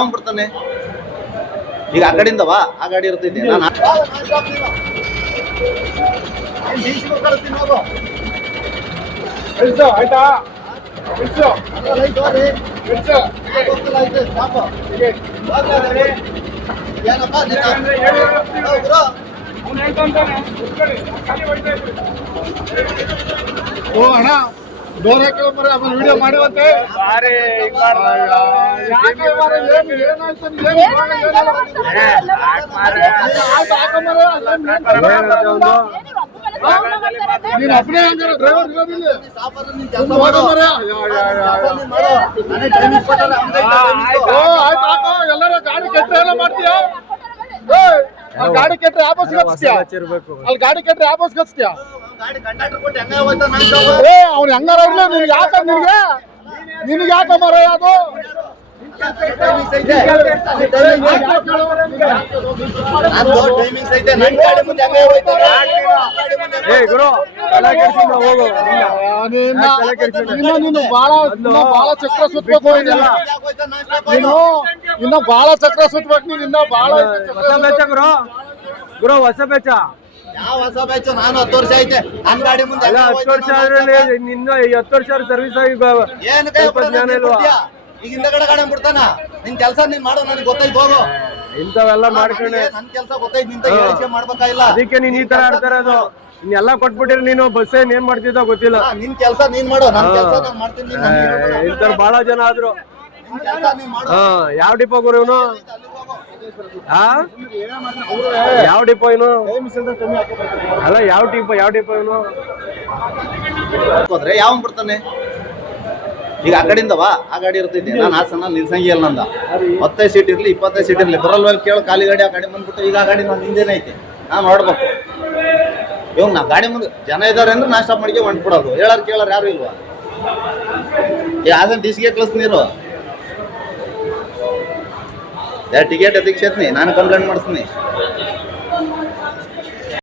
ಯಾವ ಬಿಡ್ತಾನೆ ಈಗ ಆ ಕಡೆಯಿಂದ ಬಾ ಆ ಗಾಡಿ ಇರ್ತೈತಿ ನಾನು ಆಯ್ತಾ ಓ ಅಣ್ಣ ಡೋರ್ ಹಾಕಿ ಮರ ಆಮೇಲೆ ವಿಡಿಯೋ ಮಾಡಿವಂತೆ ನೀನ್ ಅಪ್ಪನೇ ಹಂಗಾರ ಡ್ರೈವರ್ ಎಲ್ಲರೂ ಗಾಡಿ ಕೆಟ್ಟರೆ ಎಲ್ಲ ಮಾಡ್ತೀಯ ಗಾಡಿ ಕೆಟ್ಟರೆ ಆಪಸ್ ಹಚ್ತೀಯ ಅಲ್ಲಿ ಗಾಡಿ ಕೆಟ್ಟರೆ ಆಪಸ್ ಹಚ್ತೀಯ ಅವ್ನು ಹೆಂಗಾರ ಇರ್ಲಿ ನಿನ್ಗೆ ಯಾಕ ನಿನಗೆ ಯಾಕ ಮರ ಅದು ಬಾಳ ಚಕ್ರ ಸುತ್ತಬೇಕು ಇನ್ನ ಬಾಳ ಚಕ್ರ ಸುತ್ತಬೇಕು ನೀನ್ ಇನ್ನ ಬಾಳ ಗುರು ಹೊಸ ಬೆಚ್ಚ ಯಾವ ಹೊಸ ಬ್ಯಾಚ್ ನಾನು 10 ವರ್ಷ ಐತೆ ನನ್ ಗಾಡಿ ಮುಂದೆ 10 ವರ್ಷ ಆದ್ರೆ ನಿನ್ನ 10 ವರ್ಷ ಸರ್ವಿಸ್ ಆಗಿ ಏನು ಕೈ ಈಗ ಹಿಂದಗಡೆ ಗಾಡಿ ಬಿಡ್ತಾನ ನಿನ್ ಕೆಲಸ ನೀನ್ ಮಾಡೋ ನನಗೆ ಗೊತ್ತೈತೆ ಹೋಗು ಇಂಥವೆಲ್ಲ ಮಾಡ್ಕೊಂಡೆ ನನ್ ಕೆಲಸ ಗೊತ್ತೈತೆ ನಿಂತ ಹೇಳಿಕೆ ಮಾಡ್ಬೇಕಾಗಿಲ್ಲ ಅದಕ್ಕೆ ನೀನ್ ಈ ತರ ಆಡ್ತಾರ ಅದು ಇನ್ನೆಲ್ಲ ಕೊಟ್ಬಿಟ್ಟಿರಿ ನೀನು ಬಸ್ ಏನ್ ಮಾಡ್ತಿದ್ದ ಗೊತ್ತಿಲ್ಲ ನಿನ್ ಕೆಲಸ ನೀನ್ ಮಾಡೋ ನನ್ ಕೆಲಸ ನಾನು ಮಾಡ್ತೀನಿ ಇಂಥವ್ರು ಬಹಳ ಜನ ಆದ್ರು ಯಾವ ಡಿಪೋ ಗುರು ಇವನು ಯಾವ ಡಿಪೋ ಇವನು ಅಲ್ಲ ಯಾವ ಡಿಪೋ ಇವನು ಹೋದ್ರೆ ಯಾವ ಬಿಡ್ತಾನೆ ಈಗ ಆ ಕಡೆಯಿಂದ ಬಾ ಆ ಗಾಡಿ ಇರ್ತೈತಿ ನಾನು ಹಾಸನ ನಿಲ್ಸಂಗಿ ಅಲ್ಲ ನಂದ 15 ಸೀಟ್ ಇರ್ಲಿ 25 ಸೀಟ್ ಇರ್ಲಿ ಬರಲ್ವಲ್ ಕೇಳು ಖಾಲಿ ಗಾಡಿ ಆ ಗಾಡಿ ಬಂದ್ಬಿಟ್ಟು ಈಗ ಆ ಗಾಡಿ ನಾನು ಹಿಂದೇನೆ ಐತಿ ನಾನು ನೋಡ್ಬೇಕು ಇವಾಗ ನಾ ಗಾಡಿ ಮುಂದೆ ಜನ ಇದಾರೆ ಅಂದ್ರೆ ನಾ ಸ್ಟಾಪ್ ಮಾಡಿಕೆ ಹೊಂಟ್ಬಿಡೋದು ಹೇಳಾರ ಕೇಳಾರ ಯಾರು ಇಲ್ವಾ ಯಾವ್ದನ್ ಡಿಸ್ಗೆ ಕಳಿಸ್ ನೀರು ಟಿಕೆಟ್ ಎದಕ್ಕೆ ಸೇತ್ನಿ ನಾನು ಕಂಪ್ಲೇಂಟ್ ಮಾಡಿಸ್ತೀನಿ